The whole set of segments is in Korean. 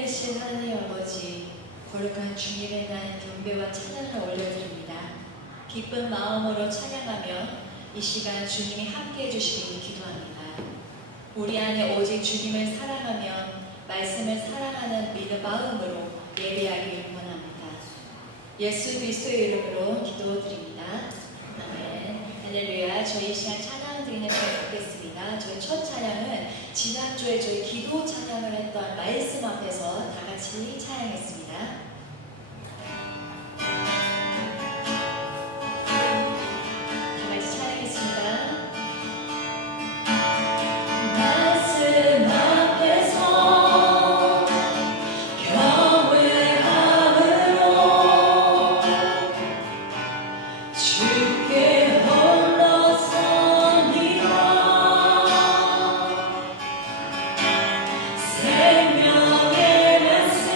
되신 하나님 아버지, 거룩한 주님의 날 경배와 찬양을 올려드립니다. 기쁜 마음으로 찬양하며 이 시간 주님이 함께해 주시기를 기도합니다. 우리 안에 오직 주님을 사랑하며 말씀을 사랑하는 믿음 마음으로 예배하기를 원합니다. 예수 그리스도의 이름으로 기도드립니다. 아멘. 할렐루야. 저희 이 시간 찬양을 드리는 시간 갖겠습니다. 저희 첫 찬양은 지난주에 저희 기도 찬양을 했던 말씀 앞에서 다 같이 찬양했습니다. 다 같이 찬양했습니다. 말씀 앞에서 경외함으로 주께 홀로 섭니다. 생명의 말씀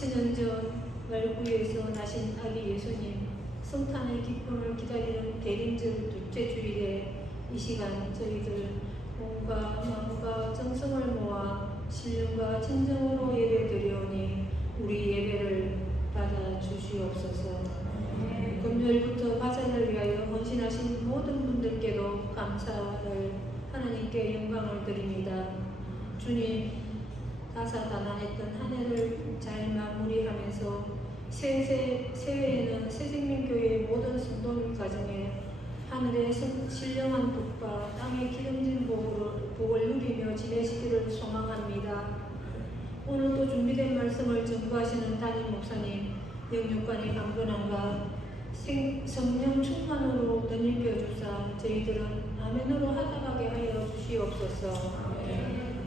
2000년 전 말구에서 나신 아기 예수님 성탄의 기쁨을 기다리는 대림절 둘째 주일에 이 시간 저희들 몸과 마음과 정성을 모아 신령과 진정으로 예배드리오니 우리 예배를 받아 주시옵소서. 금요일부터 바자를 위하여 헌신하신 모든 분들께도 감사를 하나님께 영광을 드립니다. 주님, 다사다난했던 한 해를 잘 마무리하면서 새해에는 새생명교회의 모든 성도님 가정에 하늘의 신령한 복과 땅의 기름진 복을 누리며 지내시기를 소망합니다. 오늘도 준비된 말씀을 전부하시는 담임 목사님, 영육간의 강건함과 성령 충만으로 덧입혀 주사 저희들은 아멘으로 하다하게 하여 주시옵소서.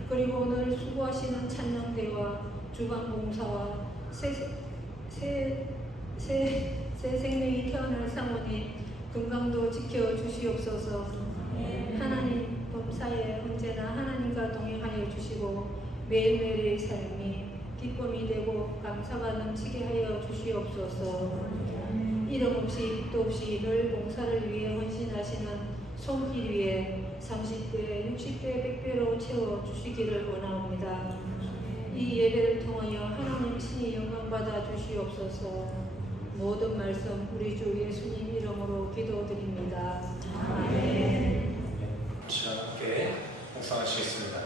그리고 오늘 수고하시는 찬양대와 주방봉사와 새 생명이 태어날 사모님 건강도 지켜 주시옵소서. 하나님 범사에 언제나 하나님과 동행하여 주시고 매일매일의 삶이 기쁨이 되고 감사가 넘치게 하여 주시옵소서. 이름 없이 빚도 없이 늘 봉사를 위해 헌신하시는 손길 위에 30배, 60배, 100배로 채워 주시기를 원하옵니다. 이 예배를 통하여 하나님 친히 영광받아 주시옵소서. 모든 말씀 우리 주 예수님 이름으로 기도드립니다. 아멘. 자, 함께 묵상하시겠습니다.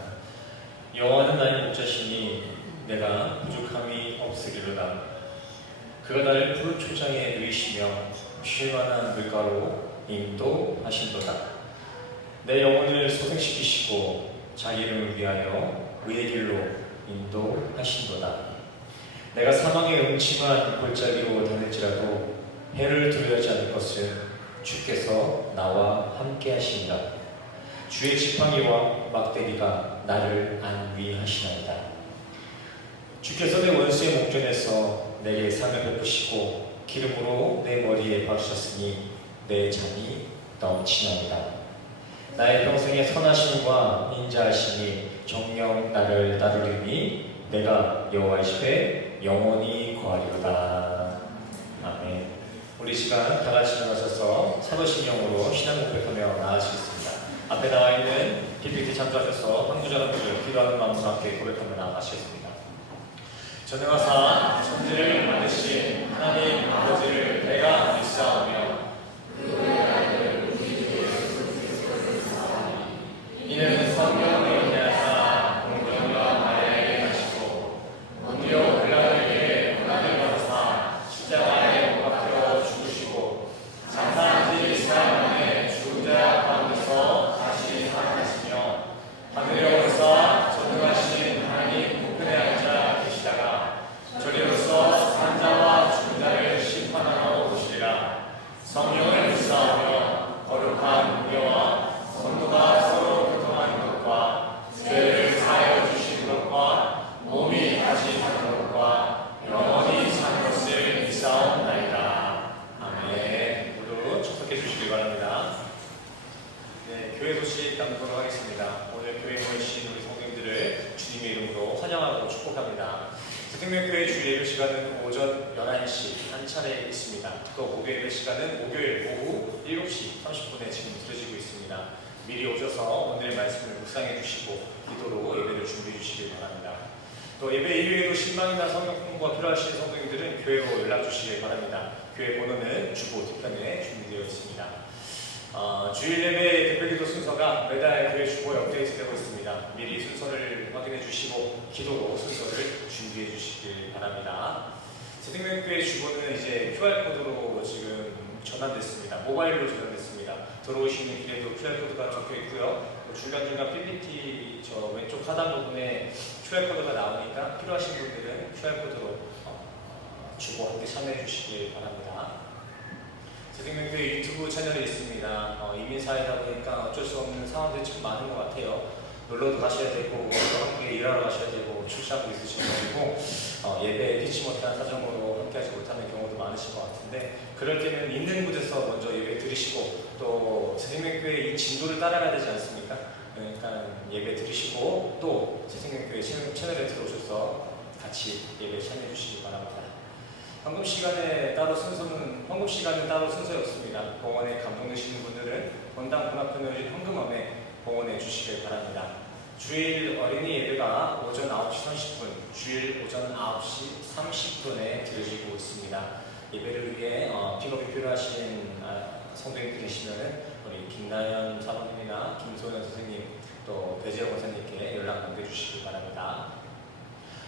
여호와는 나의 목자시니 내가 부족함이 없으리로다. 그가 나를 푸른 초장에 누이시며 쉴 만한 물가로 인도하신도다. 내 영혼을 소생시키시고 자기 이름을 위하여 의의 길로 인도하신도다. 내가 사망의 음침한 골짜기로 다닐지라도 해를 두려워하지 않을 것은 주께서 나와 함께 하신다. 주의 지팡이와 막대기가 나를 안위하시나이다. 주께서 내 원수의 목전에서 내게 상을 베푸시고 기름으로 내 머리에 바르셨으니 내 잠이 넘치나이다. 나의 평생의 선하심과 인자하심이 정녕 나를 따르리니 내가 여호와의 집에 영원히 거하리로다. 아멘. 우리 시간 다 같이 일어나셔서 사도신경으로 신앙 고백하며 나아가시겠습니다. 앞에 나와 있는 PPT 참조하셔서 한구절 기도하는 마음으로 함께 고백하며 나아가시겠습니다. 전능하사 천지를 만드신 하나님 아버지를 내가 믿사오며 이는 성령을 인하사 공경과 마리아에게 가시고 본디오 빌라도에게 고난을 받으사 십자가에 못 박혀 죽으시고 장사한 지 4일 만에 죽은 자 가운데서 다시 살아나시며 하늘에 오르사 전능하신 하나님 우편에 앉아 계시다가 저리로서 산 자와 죽은 자를 심판하러 오시리라. 성령을 믿사오며 거룩한 무교와 성도가 서로 교통하는 것과 죄를 사하여 주신 것과 몸이 다시 사는 것과 영원히 사는 것을 믿사옵나이다. 아멘. 모두 축복해 주시기 바랍니다. 네, 교회 소식 나누도록 하겠습니다. 오늘 교회에 모이신 우리 성도님들을 주님의 이름으로 환영하고 축복합니다. 생명교회 주 예배 시간은 오전 11시 한 차례 있습니다. 또 목요 예배 시간은 목요일 오후 7시 30분에 지금 들어지고 있습니다. 미리 오셔서 오늘의 말씀을 묵상해 주시고 기도로 예배를 준비해 주시길 바랍니다. 또 예배 이후에도 신방이나 성경 공부가 필요하신 성도님들은 교회로 연락 주시길 바랍니다. 교회 번호는 주보 뒤편에 준비되어 있습니다. 주일 예배 특별기도 순서가 매달 교회 주보에 업데이트되고 있습니다. 미리 순서를 확인해 주시고 기도로 순서를 준비해 주시길 바랍니다. 새생명교회 주보는 이제 QR코드로 지금 전환됐습니다. 모바일로 전환됐습니다. 들어오시는 길에도 QR코드가 적혀 있고요. 중간중간 PPT 저 왼쪽 하단 부분에 QR코드가 나오니까 필요하신 분들은 QR코드로 주보 함께 참여해 주시길 바랍니다. 새생명교회 유튜브 채널이 있습니다. 이민사회다 보니까 어쩔 수 없는 상황들이 참 많은 것 같아요. 놀러도 가셔야 되고, 함께 일하러 가셔야 되고, 출시하고 있으셔가지고 예배에 피치 못한 사정으로 함께하지 못하는 경우도 많으실 것 같은데, 그럴 때는 있는 곳에서 먼저 예배 드리시고, 또 새생명교회 이 진도를 따라가야 되지 않습니까? 그러니까 예배 드리시고 또 새생명교회 채널에 들어오셔서 같이 예배에 참여해 주시기 바랍니다. 헌금 시간은 따로 순서에 없습니다. 봉헌에 감동되시는 분들은 본당 본합편을 헌금함에 봉헌해 주시길 바랍니다. 주일 어린이 예배가 오전 9시 30분, 주일 오전 9시 30분에 드려지고 있습니다. 예배를 위해 픽업이 필요하신 성도님들 계시면 우리 김나연 사모님이나 김소연 선생님 또 배재영 원사님께 연락 남겨주시기 바랍니다.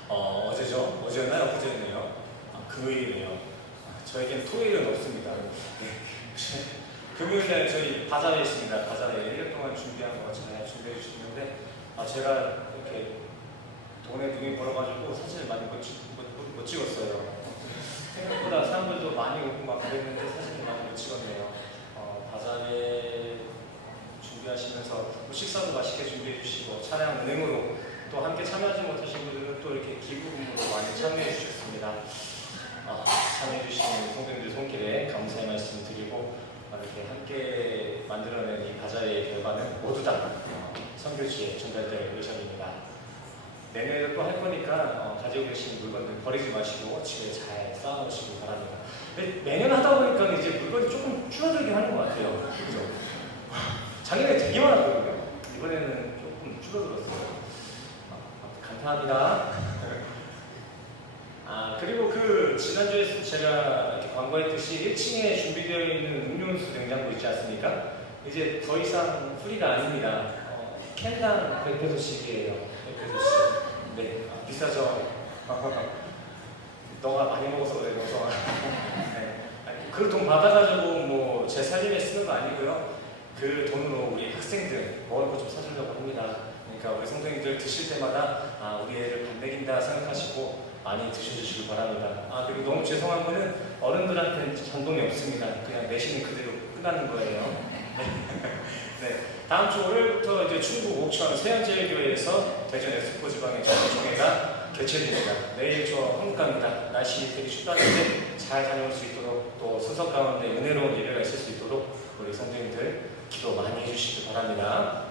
어제였나요? 그제였네요. 금요일이네요. 저에겐 토요일은 없습니다. 네. 금요일날 저희 바자회 있습니다. 바자회 1년 동안 준비한 거 잘 준비해 주시는데 제가 이렇게 돈에 눈이 멀어가지고 사진을 많이 못 찍었어요. 생각보다 사람들도 많이 오고 막 그랬는데 사진을 많이 못 찍었네요. 바자회 준비하시면서 식사도 맛있게 준비해 주시고 차량 은행으로 또 함께 참여하지 못하신 분들은 또 이렇게 기부금으로 많이 참여해 주셨습니다. 참여해 주신 성도님들 손길에 감사의 말씀 드리고 이렇게 함께 만들어낸 이 바자회의 결과는 모두 다 선교지에 전달될 예정입니다. 내년에도 또 할 거니까 가지고 계신 물건들 버리지 마시고 집에 잘 쌓아놓으시기 바랍니다. 근데 매년 하다 보니까 이제 물건이 조금 줄어들긴 하는 것 같아요. 그렇죠? 작년에 되게 많았거든요. 이번에는 조금 줄어들었어요. 감사합니다. 그리고 지난주에 제가 이렇게 광고했듯이 1층에 준비되어 있는 음료수 냉장고 있지 않습니까? 이제 더 이상 프리가 아닙니다. 캔당 100페소씩이에요. 100페소씩. 네, 비싸죠? 너가 많이 먹어서 그래, 너가. 네. 그 돈 받아가지고 제 살림에 쓰는 거 아니고요. 그 돈으로 우리 학생들 먹을 거 좀 사주려고 합니다. 그러니까 우리 성도님들 드실 때마다 우리 애를 밥 먹인다 생각하시고 많이 드셔주시기 바랍니다. 그리고 너무 죄송한 거는 어른들한테는 잔돈이 없습니다. 그냥 내시는 그대로 끝나는 거예요. 네, 다음 주 월요일부터 이제 충북 옥천 세연제일교회에서 대전 엑스포지방의 전통총회가 개최됩니다. 내일 저 한국 갑니다. 날씨 되게 춥다는데 잘 다녀올 수 있도록 또 순서 가운데 은혜로운 예배가 있을 수 있도록 우리 성도님들 기도 많이 해주시기 바랍니다.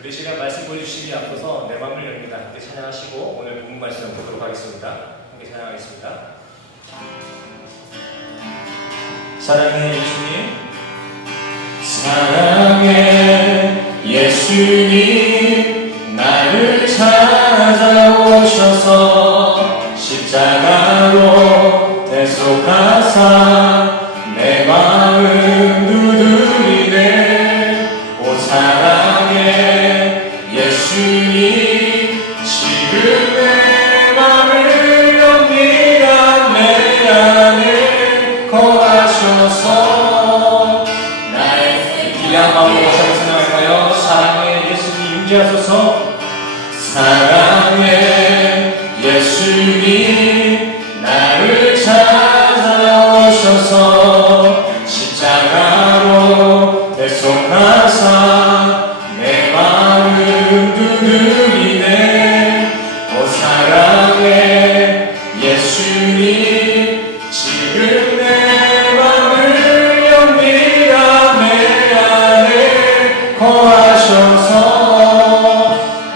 우리 시간 말씀 보여주시기 앞서서 내 맘을 열립니다. 함께 찬양하시고 오늘 본문 말씀 보도록 하겠습니다. 함께 찬양하겠습니다. 사랑해 예수님, 사랑해 예수님, 나를 찾아오셔서 십자가로 대속하사 내 마음 두드리네. 오 사랑해 예수님, 지금 내 맘을 엽니다. 내 안에 거하셔서 나의 귀한 마음으로 다시 생각할까요? 사랑해 예수님 임재하소서. 사랑해 예수님, 나를 찾아오셔서 십자가로 대속하사 내 마음 두드리네. 오 사랑해 예수님, 지금 내 맘을 엽니다. 내 안에 거하셔서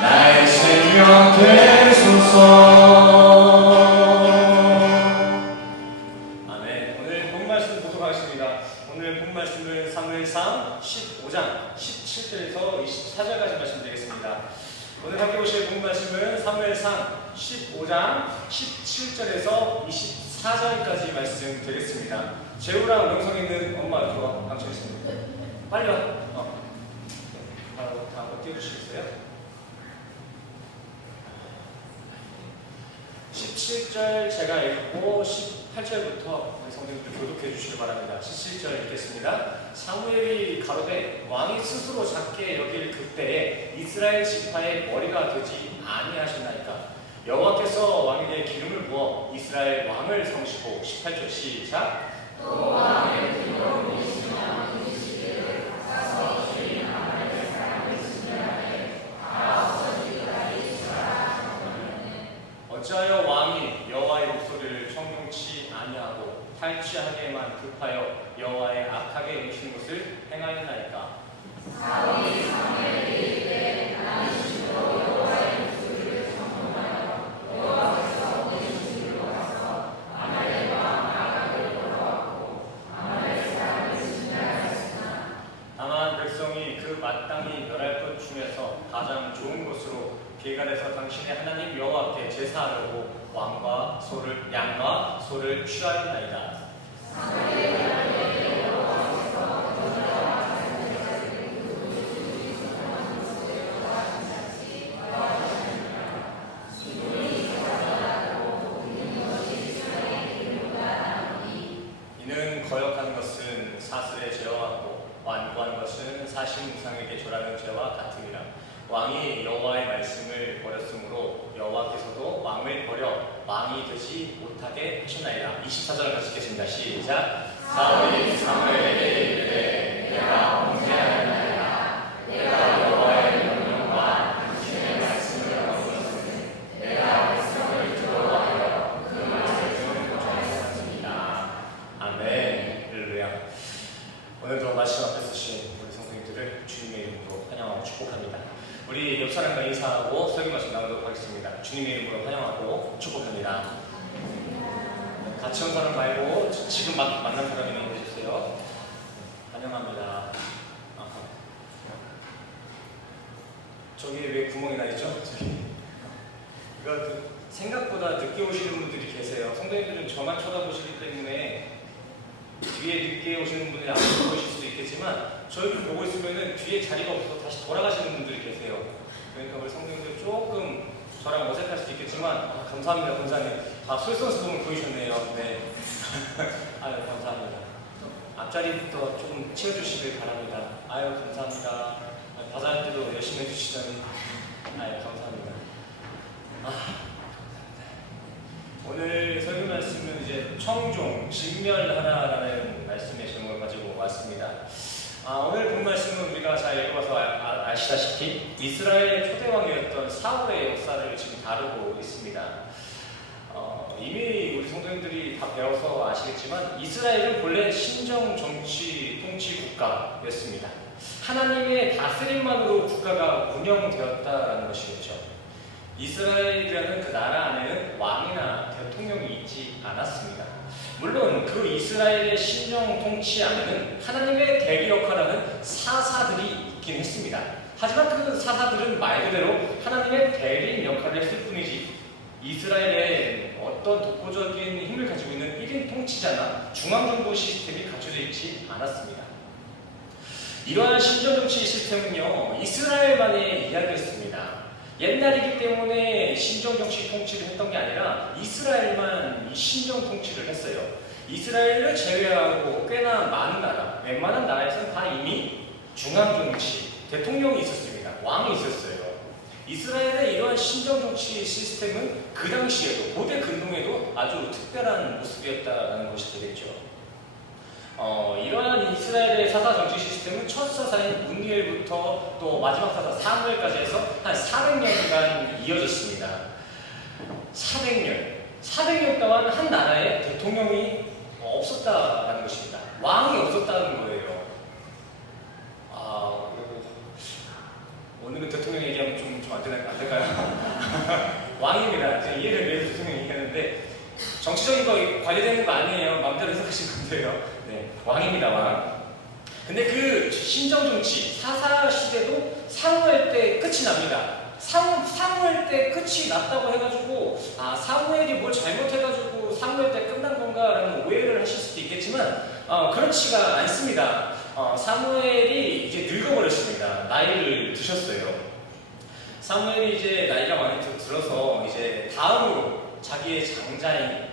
나의 생명 되소서. 아멘. 오늘 본 말씀 보도록 하겠습니다. 오늘 본 말씀은 사무엘상 15장 17절에서 24절까지 말씀드리겠습니다. 오늘 함께 보실 본 말씀은 사무엘상 15장 17절에서 24절까지 말씀드리겠습니다. 재우랑 명성 있는 엄마 들어와 감사했습니다. 빨리 와. 바로 다음으로 띄워주시겠어요? 17절 제가 읽고 18절부터 우리 성도님들 교독해 주시기 바랍니다. 17절 읽겠습니다. 사무엘이 가로되 왕이 스스로 작게 여길 그때에 이스라엘 지파의 머리가 되지 아니하셨나이까. 여호와께서 왕에게 기름을 부어 이스라엘 왕을 성시고 18절 시작. 또 왕의 기름을 부으시며 이르시기를 가서 주인 아말렉 사람을 승리하되 다 없어지리라 이스라엘. 어찌하여 왕이 여호와의 목소리를 청종치 아니하고 탈취하게만 급하여 여호와의 악하게 여기신 것을 행하였나이까. 사울이 사무엘에게 이르되 나는 주로 여호와의 목소리를 청종하여 여호와께서 가장 좋은 곳으로 비가 돼서 당신의 하나님 여호와께 제사하려고 양과 소를 취하였나이다. 이는 거역한 것은 사슬의 죄와 같고 완고한 것은 사신무상에게 절하는 죄와 같으니라. 왕이 여호와의 말씀을 버렸으므로 여호와께서도 왕을 버려 왕이 되지 못하게 하셨나이다. 24절을 같이 읽겠습니다. 시작. 사울이 사무엘에게 이르되 내가 범죄하였나이다. 내가 여호와의 명령과 당신의 말씀을 어겼으니 내가 백성을 두려워하여 그 말씀을 고쳐하였습니다. 아멘. 할렐루야. 오늘도 말씀 앞에 서신 우리 성도님들을 주님의 이름으로 환영하고 축복합니다. 우리 옆 사람과 인사하고 설교 말씀 나누도록 하겠습니다. 주님의 이름으로 환영하고 축복합니다. 같이 온 사람 말고 지금 막 만난 사람 있는 거 해주세요. 환영합니다. 저기 왜 구멍이 나 있죠? 저기. 이거 생각보다 늦게 오시는 분들이 계세요. 성도님들은 저만 쳐다보시기 때문에 뒤에 늦게 오시는 분들이 안 보실 수도 있겠지만 저희를 보고 있으면 뒤에 자리가 없어서 다시 돌아가시는 분들이 계세요. 그러니까 우리 성도님들 조금 저랑 어색할 수도 있겠지만 감사합니다. 감사합니다. 솔선수범을 보이셨네요. 네. 아유 감사합니다. 앞자리부터 조금 채워주시길 바랍니다. 아유 감사합니다. 바자할 때도 열심히 해주시더니 아유 감사합니다. 오늘 설교 말씀은 이제 청종, 진멸하라라는 말씀의 제목을 가지고 왔습니다. 오늘 본 말씀은 우리가 잘 읽어봐서 아시다시피 이스라엘 초대왕이었던 사울의 역사를 지금 다루고 있습니다. 이미 우리 성도님들이 다 배워서 아시겠지만 이스라엘은 본래 신정 정치 통치 국가였습니다. 하나님의 다스림만으로 국가가 운영되었다라는 것이겠죠. 이스라엘이라는 그 나라 안에는 왕이나 대통령이 있지 않았습니다. 물론 그 이스라엘의 신정 통치 안에는 하나님의 대리 역할하는 사사들이 있긴 했습니다. 하지만 그 사사들은 말 그대로 하나님의 대리인 역할을 했을 뿐이지 이스라엘에 어떤 독보적인 힘을 가지고 있는 1인 통치자나 중앙정부 시스템이 갖춰져 있지 않았습니다. 이러한 신정정치 시스템은요 이스라엘만의 이야기였습니다. 옛날이기 때문에 신정정치 통치를 했던 게 아니라 이스라엘만 이 신정 통치를 했어요. 이스라엘을 제외하고 꽤나 많은 나라, 웬만한 나라에서는 다 이미 중앙정치, 대통령이 있었습니다. 왕이 있었어요. 이스라엘의 이러한 신정정치 시스템은 그 당시에도, 고대 근동에도 아주 특별한 모습이었다는 것이 되겠죠. 이러한 이스라엘의 사사 정치 시스템은 첫 사사인 문니엘부터 또 마지막 사사 사무엘까지 해서 한 400년간 이어졌습니다. 400년 동안 한 나라에 대통령이 없었다라는 것입니다. 왕이 없었다는 거예요. 오늘은 대통령 얘기하면 좀 안 될까요? 왕입니다. 제가 이해를 위해서 대통령 얘기하는데 정치적인 거 관련되는 거 아니에요. 마음대로 해석하신 건데요. 네, 왕입니다, 왕. 근데 그 신정정치, 사사 시대도 사무엘 때 끝이 납니다. 사무엘 때 끝이 났다고 해가지고 사무엘이 뭘 잘못해가지고 사무엘 때 끝난 건가라는 오해를 하실 수도 있겠지만 그렇지가 않습니다. 사무엘이 이제 늙어버렸습니다. 나이를 드셨어요. 사무엘이 이제 나이가 많이 들어서 이제 다음으로 자기의 장자인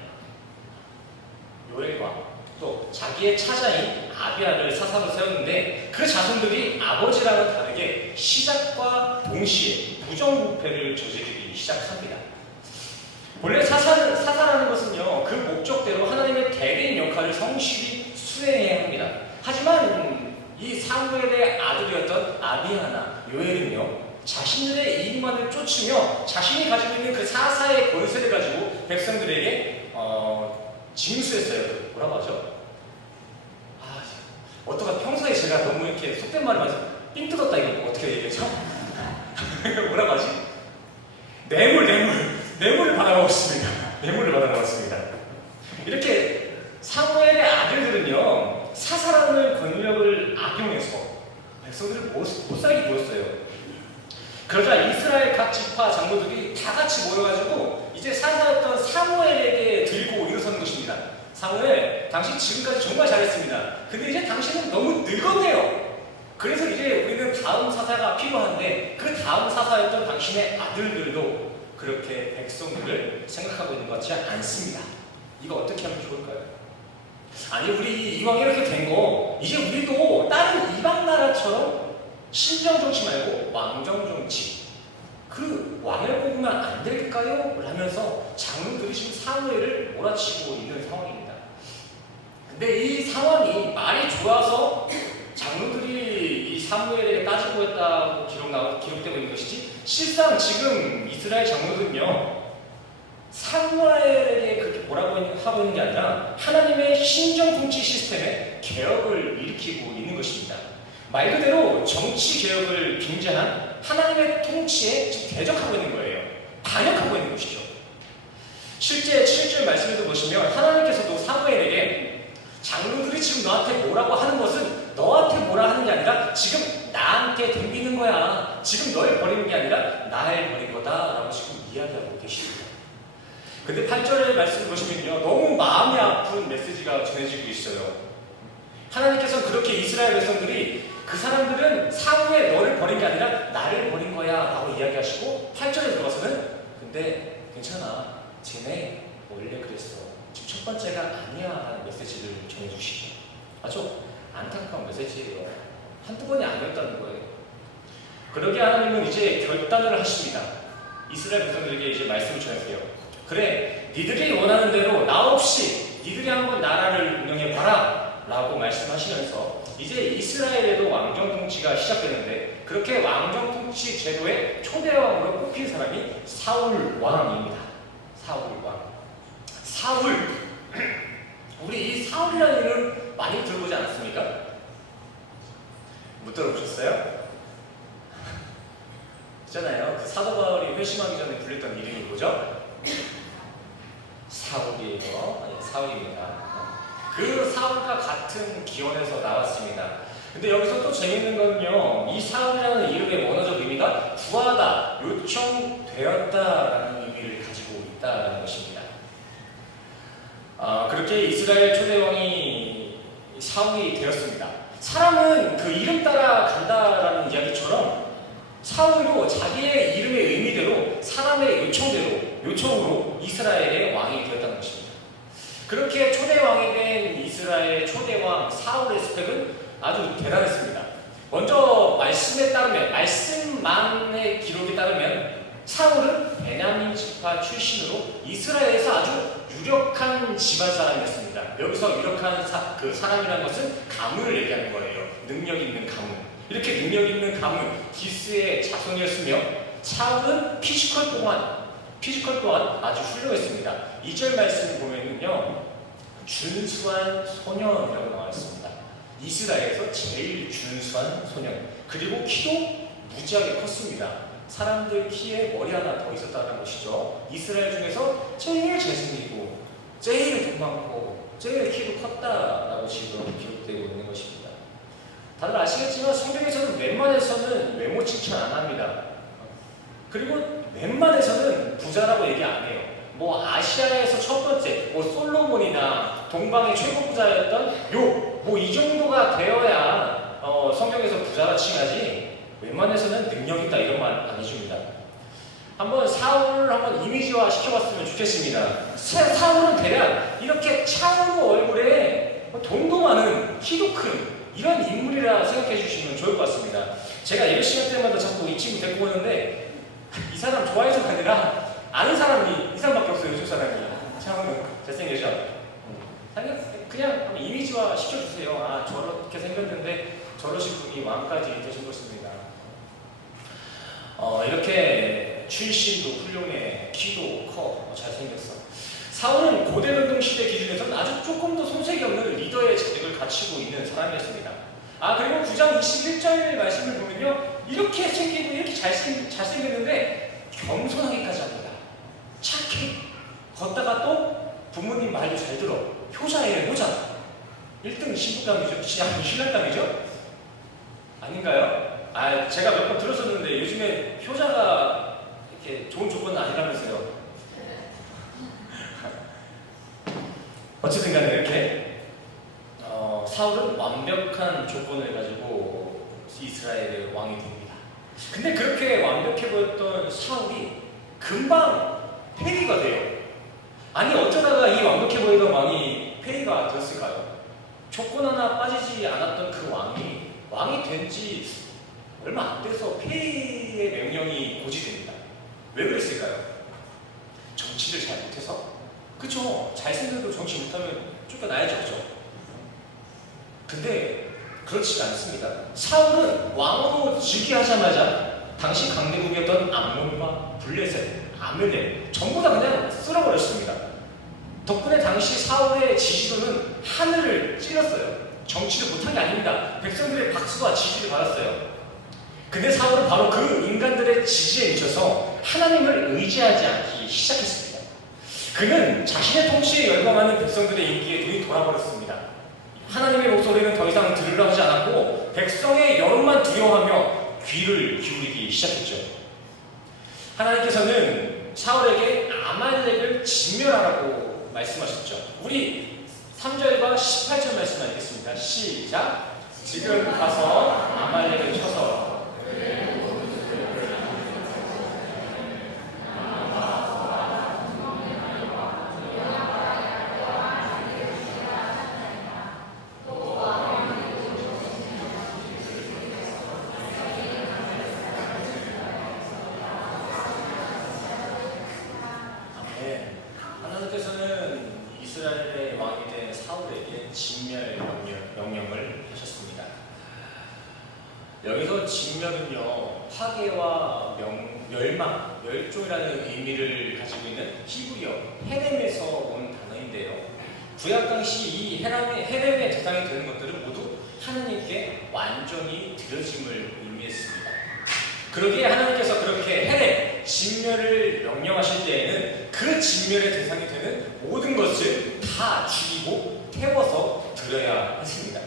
요엘과 또 자기의 차자인 아비야를 사사로 세웠는데 그 자손들이 아버지랑은 다르게 시작과 동시에 부정부패를 저지르기 시작합니다. 원래 사사라는 것은요 그 목적대로 하나님의 대리인 역할을 성실히 수행해야 합니다. 하지만 이 사무엘의 아들이었던 아비야나 요엘은요 자신들의 이익만을 쫓으며 자신이 가지고 있는 그 사사의 권세를 가지고 백성들에게 징수했어요. 뭐라고 하죠? 어떡하 평소에 제가 너무 이렇게 속된 말을 많이 삥 뜯었다 이거 어떻게 얘기하죠? 뭐라고 하지? 뇌물을 받아먹었습니다. 뇌물을 받아먹었습니다. 이렇게 사무엘의 아들들은요 사사라는 권력을 악용해서 백성들을 못 살게 구했어요. 그러자 그러자 이스라엘 각 지파 장로들이 다 같이 모여가지고 이제 사사였던 사무엘에게 들고 일어서는 것입니다. 사무엘, 당신 지금까지 정말 잘했습니다. 근데 이제 당신은 너무 늙었네요. 그래서 이제 우리는 다음 사사가 필요한데 그 다음 사사였던 당신의 아들들도 그렇게 백성들을 생각하고 있는 것 같지 않습니다. 이거 어떻게 하면 좋을까요? 아니, 우리 이왕 이렇게 된 거 이제 우리도 다른 이방 나라처럼 신정 정치 말고 왕정 정치, 그 왕을 뽑으면 안 될까요? 라면서 장로들이 지금 사무엘을 몰아치고 있는 상황입니다. 근데 이 상황이 말이 좋아서 장로들이 이 사무엘에게 따지고 했다고 기록되고 있는 것이지, 실상 지금 이스라엘 장로들은요 사무엘에게 그렇게 뭐라고 하고 있는 게 아니라 하나님의 신정 통치 시스템에 개혁을 일으키고 있는 것입니다. 말 그대로 정치 개혁을 빙자한 하나님의 통치에 지금 대적하고 있는 거예요. 반역하고 있는 것이죠. 실제 7절 말씀에도 보시면 하나님께서도 사무엘에게 장로들이 지금 너한테 뭐라고 하는 것은 너한테 뭐라 하는 게 아니라 지금 나한테 덤비는 거야. 지금 널 버리는 게 아니라 나를 버린 거다 라고 지금 이야기하고 계십니다. 근데 8절의 말씀을 보시면요 너무 마음이 아픈 메시지가 전해지고 있어요. 하나님께서는 그렇게 이스라엘 백성들이 그 사람들은 사후에 너를 버린 게 아니라 나를 버린 거야 라고 이야기하시고 8절에 들어가서는 근데 괜찮아, 쟤네 원래 그랬어, 지금 첫 번째가 아니야 라는 메시지를 전해주시죠. 아주 안타까운 메시지예요. 한두 번이 아니었다는 거예요. 그러게 하나님은 이제 결단을 하십니다. 이스라엘 백성들에게 이제 말씀을 전하세요. 그래, 니들이 원하는 대로 나 없이 니들이 한번 나라를 운영해봐라 라고 말씀하시면서 이제 이스라엘에도 왕정 통치가 시작되는데, 그렇게 왕정 통치 제도의 초대왕으로 뽑힌 사람이 사울 왕입니다. 사울 왕. 사울. 우리 이 사울이라는 이름 많이 들어보지 않았습니까? 못 들어보셨어요? 있잖아요. 그 사도 바울이 회심하기 전에 불렸던 이름이 뭐죠? 사울이에요. 사울입니다. 그 사울과 같은 기원에서 나왔습니다. 근데 여기서 또 재밌는 거는요, 이 사울이라는 이름의 원어적 의미가 구하다, 요청되었다라는 의미를 가지고 있다라는 것입니다. 그렇게 이스라엘 초대왕이 사울이 되었습니다. 사람은 그 이름 따라 간다라는 이야기처럼 사울도 자기의 이름의 의미대로 사람의 요청으로 이스라엘의 왕이 되었다는 것입니다. 그렇게 초대왕이 된 이스라엘의 초대왕 사울의 스펙은 아주 대단했습니다. 먼저 말씀에 따르면, 말씀만의 기록에 따르면 사울은 베냐민 지파 출신으로 이스라엘에서 아주 유력한 집안 사람이었습니다. 여기서 유력한 사람이라는 것은 가문을 얘기하는 거예요. 능력 있는 가문. 이렇게 능력 있는 가문 기스의 자손이었으며, 사울은 피지컬 또한 아주 훌륭했습니다. 2절 말씀을 보면은요, 준수한 소년이라고 나와 있습니다. 이스라엘에서 제일 준수한 소년. 그리고 키도 무지하게 컸습니다. 사람들 키에 머리 하나 더 있었다는 것이죠. 이스라엘 중에서 제일 잘생기고 제일 돈 많고 제일 키도 컸다라고 지금 기록되고 있는 것입니다. 다들 아시겠지만 성경에서는 웬만해서는 외모 칭찬 안 합니다. 그리고 웬만해서는 부자라고 얘기 안 해요. 뭐 아시아에서 첫 번째, 뭐 솔로몬이나 동방의 최고 부자였던 뭐 이 정도가 되어야 성경에서 부자라 칭하지, 웬만해서는 능력 있다 이런 말 안 해줍니다. 한번 사울을 한번 이미지화 시켜봤으면 좋겠습니다. 사울은 대략 이렇게 차은우 얼굴에 돈도 많은, 키도 큰 이런 인물이라 생각해 주시면 좋을 것 같습니다. 제가 예배 시간 때마다 자꾸 이 친구 데리고 오는데 이 사람 좋아해서가 아니라 아는 사람이 이 사람밖에 없어요. 요즘 사람이. 차은우 잘생겨죠? 그냥 한번 이미지화 시켜주세요. 아, 저렇게 생겼는데 저러신 분이 왕까지 되신 것입니다. 이렇게 출신도 훌륭해, 키도 커, 잘생겼어. 사울은 고대 변동 시대 기준에서는 아주 조금 더 손색이 없는 리더의 자격을 갖추고 있는 사람이었습니다. 그리고 9장 21절 말씀을 보면요, 이렇게 생기고 이렇게 잘생겼는데 겸손하기까지 합니다. 착해. 걷다가 또 부모님 말도 잘 들어. 효자예요, 효자. 1등 신부감이죠? 신랑감이죠? 아닌가요? 제가 몇 번 들었었는데 요즘에 효자가 이렇게 좋은 조건은 아니라면서요. 어쨌든 간에 이렇게 사울은 완벽한 조건을 가지고 이스라엘의 왕이 됩니다. 근데 그렇게 완벽해 보였던 사울이 금방 폐위가 돼요. 아니 어쩌다가 이 완벽해 보이던 왕이 폐위가 됐을까요? 조건 하나 빠지지 않았던 그 왕이 된 지 얼마 안 돼서 폐위의 명령이 고지됩니다. 왜 그랬을까요? 정치를 잘 못해서? 그쵸? 잘생겨도 정치 못하면 쫓겨나야죠, 그죠? 근데 그렇지가 않습니다. 사울은 왕으로 즉위하자마자 당시 강대국이었던 암몬과 블레셋, 아멜렉 전부 다 그냥 쓸어버렸습니다. 덕분에 당시 사울의 지지도는 하늘을 찔렀어요. 정치를 못한 게 아닙니다. 백성들의 박수와 지지를 받았어요. 근데 사울은 바로 그 인간들의 지지에 미쳐서 하나님을 의지하지 않기 시작했습니다. 그는 자신의 통치에 열광하는 백성들의 인기에 눈이 돌아버렸습니다. 하나님의 목소리는 더 이상 들으려 하지 않았고 백성의 여론만 두려워하며 귀를 기울이기 시작했죠. 하나님께서는 사울에게 아말렉을 진멸하라고 말씀하셨죠. 우리 3절과 18절 말씀 읽겠습니다. 시작! 지금 가서 아말렉을 쳐서 하나님께서는 이스라엘의 왕이 된 사울에게 진멸 명령을 하셨습니다. 여기서 진멸은요, 파괴와 멸망, 멸종이라는 의미를 가지고 있는 히브리어 헤렘에서 온 단어인데요. 구약 당시 이 헤렘의 대상이 되는 것들은 모두 하나님께 완전히 드려짐을 의미했습니다. 그러기에 하나님께서 그렇게 헤렘, 진멸을 명령하실 때에는 그 진멸의 대상이 되는 모든 것을 다 죽이고 태워서 드려야 했습니다.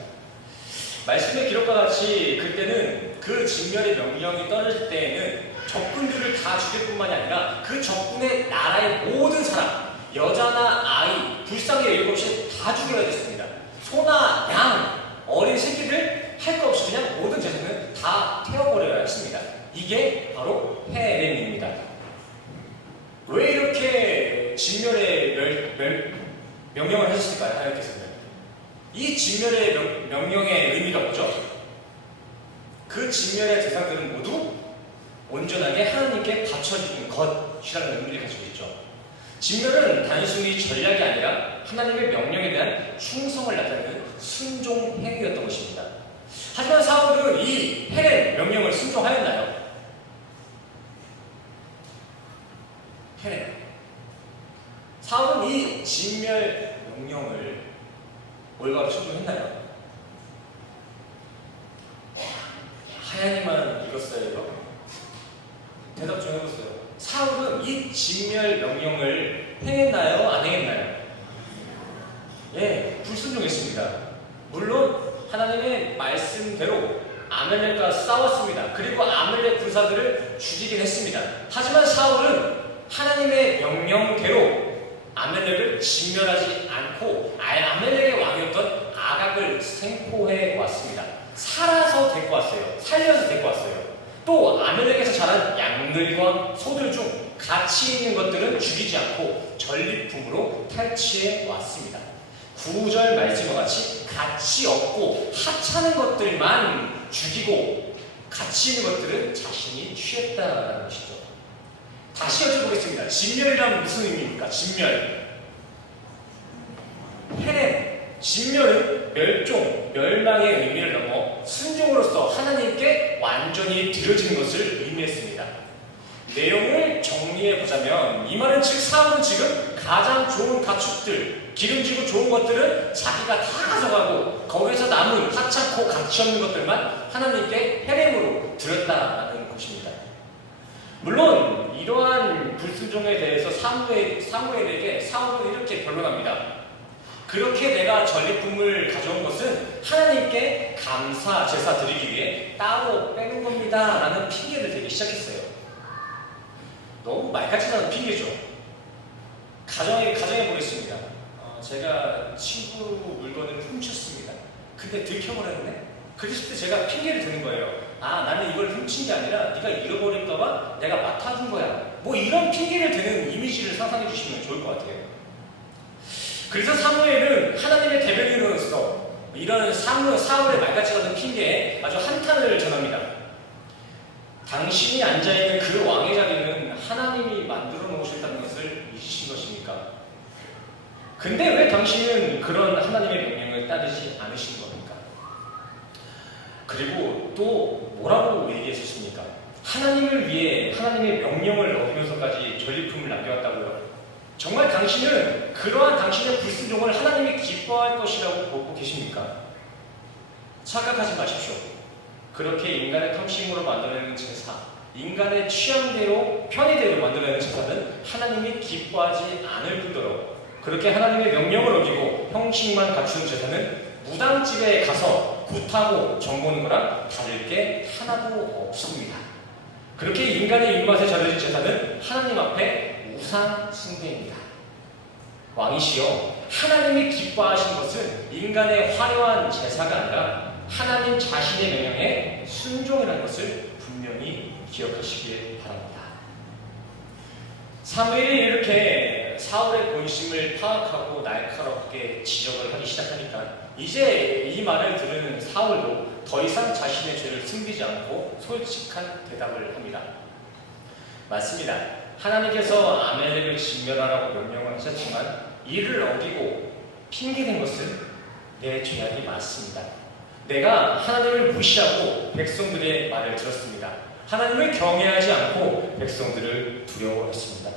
말씀의 기록과 같이 그때는 그 진멸의 명령이 떨어질 때에는 적군들을 다 죽일 뿐만이 아니라 그 적군의 나라의 모든 사람, 여자나 아이, 불쌍히 여길 것 없이 다 죽여야 됐습니다. 소나 양, 어린 새끼들 할 것 없이 그냥 모든 재산은 다 태워버려야 했습니다. 이게 바로 헤렘입니다. 왜 이렇게 진멸의 명령을 하셨을까요? 하나님께서는 이 진멸의 명령의 의미가 뭐죠? 그 진멸의 대상들은 모두 온전하게 하나님께 바쳐지는 것이라는 의미를 가지고 있죠. 진멸은 단순히 전략이 아니라 하나님의 명령에 대한 충성을 나타내는 순종 행위였던 것입니다. 하지만 사울은 이 헤렘 명령을 순종하였나요? 헤렘. 사울은 이 진멸 명령을 올바로 순종했나요? 하얀이만 읽었어요, 이거? 대답 좀 해보세요. 사울은 이 진멸 명령을 행했나요? 안 행했나요? 예, 불순종했습니다. 물론 하나님의 말씀대로 아멜렉과 싸웠습니다. 그리고 아멜렉 군사들을 죽이긴 했습니다. 하지만 사울은 하나님의 명령대로 아멜렉을 진멸하지 않고 아멜렉의 왕이었던 아각을 생포해 왔습니다. 살아서 데리고 왔어요. 살려서 데리고 왔어요. 또 아멜렉에서 자란 양들과 소들 중 가치 있는 것들은 죽이지 않고 전리품으로 탈취해 왔습니다. 9절 말씀과 같이 가치 없고 하찮은 것들만 죽이고 가치 있는 것들은 자신이 취했다라는 것이죠. 다시 여쭤보겠습니다. 진멸이란 무슨 의미입니까? 진멸. 헤렘. 진멸은 멸종, 멸망의 의미를 넘어 순종으로서 하나님께 완전히 드려지는 것을 의미했습니다. 내용을 정리해보자면 이 말은 즉 사울은 지금 가장 좋은 가축들, 기름지고 좋은 것들은 자기가 다 가져가고 거기에서 남은 하찮고 가치 없는 것들만 하나님께 헤렘으로 드렸다라는 것입니다. 물론 이러한 불순종에 대해서 사무엘에게 사울은 이렇게 변론합니다. 그렇게 내가 전리품을 가져온 것은 하나님께 감사 제사 드리기 위해 따로 빼는 겁니다 라는 핑계를 대기 시작했어요. 너무 말같지 않은 핑계죠. 가정해 보겠습니다. 제가 친구 물건을 훔쳤습니다. 근데 들켜버렸네? 그랬을 때 제가 핑계를 대는 거예요. 아, 나는 이걸 훔친 게 아니라 네가 잃어버릴까봐 내가 맡아준 거야. 뭐 이런 핑계를 대는 이미지를 상상해 주시면 좋을 것 같아요. 그래서 사무엘은 하나님의 대변인으로서 이런 사울의 말같지 않은 핑계에 아주 한탄을 전합니다. 당신이 앉아있는 그 왕의 자리는 하나님이 만들어 놓으셨다는 것을 잊으신 것입니까? 근데 왜 당신은 그런 하나님의 명령을 따르지 않으신 겁니까? 그리고 또 뭐라고 얘기했었습니까? 하나님을 위해 하나님의 명령을 어기면서까지 전리품을 남겨왔다고요. 정말 당신은 그러한 당신의 불순종을 하나님이 기뻐할 것이라고 보고 계십니까? 착각하지 마십시오. 그렇게 인간의 탐심으로 만들어내는 제사, 인간의 취향대로 편의대로 만들어내는 제사는 하나님이 기뻐하지 않을 뿐더러 그렇게 하나님의 명령을 어기고 형식만 갖추는 제사는 무당집에 가서 굿하고 정보는 거랑 다를 게 하나도 없습니다. 그렇게 인간의 입맛에 절여진 제사는 하나님 앞에 우상 숭배입니다. 왕이시여, 하나님이 기뻐하신 것은 인간의 화려한 제사가 아니라 하나님 자신의 명령에 순종이라는 것을 분명히 기억하시길 바랍니다. 사무엘이 이렇게 사울의 본심을 파악하고 날카롭게 지적을 하기 시작하니까 이제 이 말을 들은 사울도 더 이상 자신의 죄를 숨기지 않고 솔직한 대답을 합니다. 맞습니다. 하나님께서 아멜렉을 진멸하라고 명령을 하셨지만 이를 어기고 핑계댄 것은 내 죄악이 맞습니다. 내가 하나님을 무시하고 백성들의 말을 들었습니다. 하나님을 경외하지 않고 백성들을 두려워했습니다.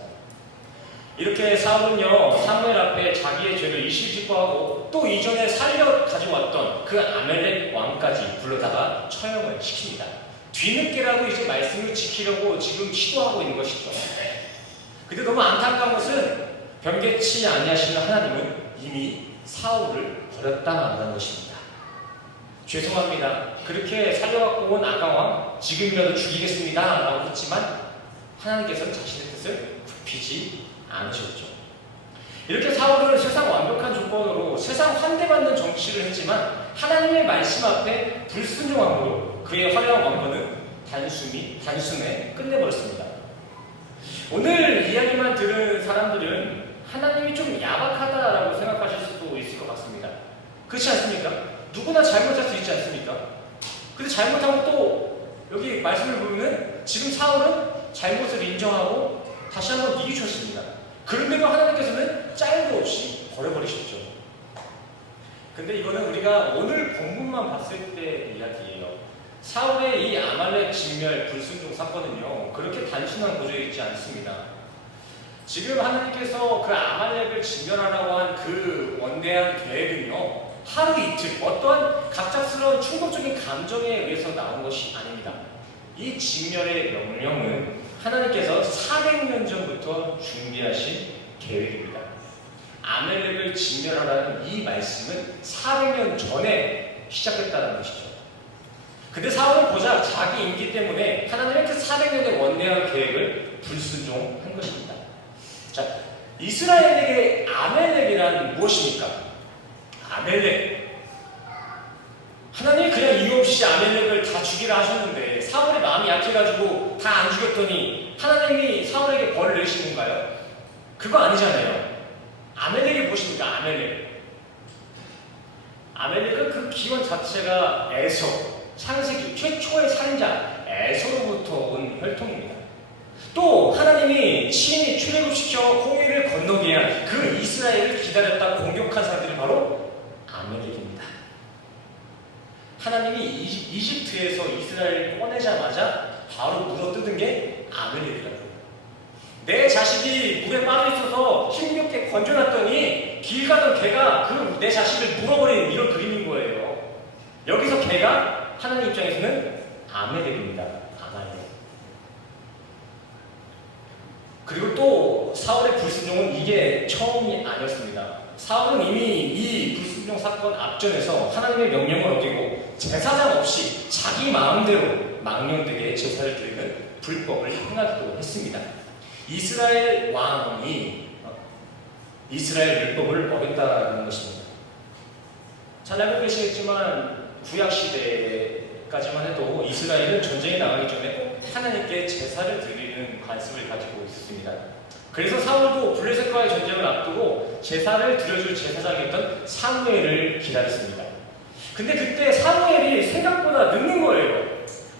이렇게 사울은요, 사무엘 앞에 자기의 죄를 이실직고하고 또 이전에 살려 가져왔던 그 아멜렉 왕까지 불러다가 처형을 시킵니다. 뒤늦게라도 이제 말씀을 지키려고 지금 시도하고 있는 것이죠. 근데 너무 안타까운 것은 변개치 아니하시는 하나님은 이미 사울을 버렸다 만난 것입니다. 죄송합니다. 그렇게 살려갖고 온 아강왕 지금이라도 죽이겠습니다 라고 했지만 하나님께서는 자신의 뜻을 굽히지 않으셨죠. 이렇게 사울은 세상 완벽한 조건으로 세상 환대받는 정치를 했지만 하나님의 말씀 앞에 불순종함으로 그의 화려한 왕권은 단숨에 끝내버렸습니다. 오늘 이야기만 들은 사람들은 하나님이 좀 야박하다라고 생각하실 수도 있을 것 같습니다. 그렇지 않습니까? 누구나 잘못할 수 있지 않습니까? 근데 잘못하고 또 여기 말씀을 보면 지금 사울은 잘못을 인정하고 다시 한번 이기셨습니다. 그런데도 하나님께서는 짤도 없이 버려버리셨죠. 근데 이거는 우리가 오늘 본문만 봤을 때 이야기예요. 사울의 이 아말렉 진멸 불순종 사건은요, 그렇게 단순한 구조에 있지 않습니다. 지금 하나님께서 그 아말렉을 진멸하라고 한 그 원대한 계획은요, 하루 이틀 어떠한 갑작스러운 충동적인 감정에 의해서 나온 것이 아닙니다. 이 진멸의 명령은 하나님께서 400년 전부터 준비하신 계획입니다. 아멜렉을 진멸하라는 이 말씀은 400년 전에 시작했다는 것이죠. 근데 사울은 고작 자기 임기 때문에 하나님의 그 400년의 원대한 계획을 불순종한 것입니다. 자, 이스라엘에게 아멜렉이란 무엇입니까? 아멜렉. 하나님이 그냥 이유 없이 아멜렉을 다 죽이라 하셨는데 사울의 마음이 약해가지고 다 안 죽였더니 하나님이 사울에게 벌을 내리신 건가요? 그거 아니잖아요. 아멜렉이 무엇입니까? 아멜렉은 그 기원 자체가 에서, 창세기 최초의 살인자 에서로부터 온 혈통입니다. 또 하나님이 친히 출애굽시켜 홍해를 건너게 한 그 이스라엘을 기다렸다 공격한 사람들이 바로 아멜렉입니다. 하나님이 이집트에서 이스라엘을 꺼내자마자 바로 물어뜯은 게 아멜렉이라고요. 내 자식이 물에 빠져있어서 힘겹게 건져놨더니 길 가던 개가 그 내 자식을 물어버리는 이런 그림인 거예요. 여기서 개가 하나님 입장에서는 아멜렉입니다. 아말렉. 그리고 또 사울의 불순종은 이게 처음이 아니었습니다. 사울은 이미 이 불순종 사건 앞전에서 하나님의 명령을 어기고 제사장 없이 자기 마음대로 망령되게 제사를 드리는 불법을 행하기도 했습니다. 이스라엘 왕이 이스라엘 율법을 어겼다는 것입니다. 잘 알고 계시겠지만 구약시대까지만 해도 이스라엘은 전쟁에 나가기 전에 꼭 하나님께 제사를 드리는 관습을 가지고 있었습니다. 그래서 사울도 블레셋과의 전쟁을 앞두고 제사를 드려줄 제사장이었던 사무엘을 기다렸습니다. 근데 그때 사무엘이 생각보다 늦는 거예요.